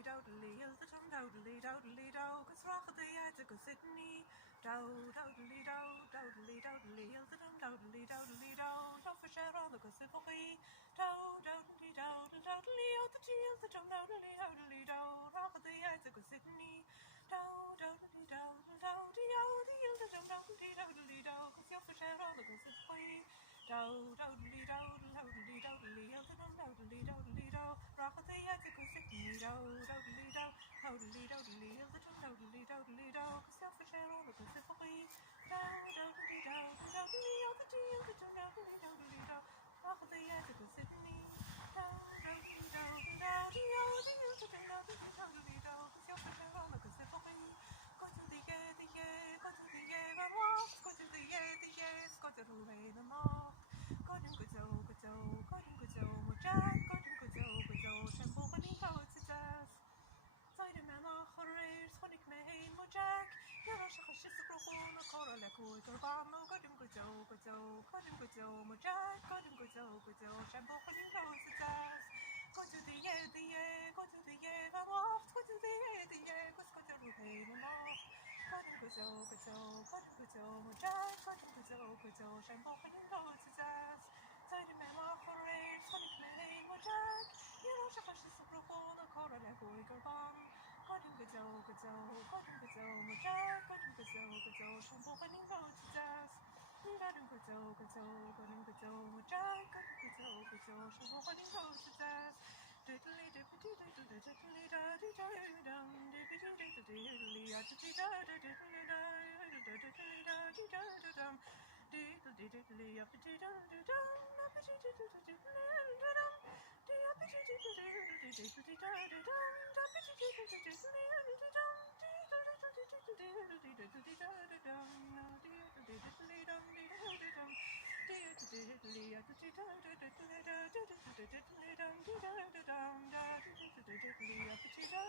dowdly dowdly, the dum dowdly dowdly dow, cause rock the yard go Sydney. Dowdly dowdly dowdly, the dum dowdly dowdly dow, dow for share all the gossipy. Dowdly dowdly, oh the deal, the dum dowdly dow, rock the yard go Sydney. Dowdly dowdly, oh the yield, the dum dowdly dow, cause you're for share all the gossipy. Dowdly dowdly, oh the dum dowdly dow, rock the yard go Sydney. Dowdly dowdly, oh the dum dowdly dow, cause you're for share all the gossipy. Dowdly dowdly, oh the deal, the dum dowdly dow, rock the yard go Sydney. Dowdly oh the yield, the dum dowdly dow, cause you're for share all the gossipy. Go to the yeah, go to the and walk, go to the yes, go to the way the moth. Go to Jack, go to Temple when he goes to death. Zaire me choréir chonig me hain mo Jack. Yar se cha sis grochon a chora le coig or bam no godim go mo Jack, godim go Shambo chonig goes to death. Go to the go to the and walk, go to the go to Ruhe no moth. Godim go mo Jack, godim go Shambo chonig goes to death. Zaire me choréir chonig me hain mo Jack. Yar se cha sis grochon a chora le coig or bam. Godim go mo Jack, godim go Shambo chonig goes to death. Godim go mo Jack, godim go Shambo chonig goes to death. Diddly dippity diddly diddly da diddly dum dippity diddly diddly da diddly da diddly dum diddly diddly uppity dum dum uppity diddly diddly dum uppity diddly diddly da dum uppity diddly diddly dum diddly diddly dum diddly dum diddly dum diddly uppity diddly dum diddly dum diddly uppity dum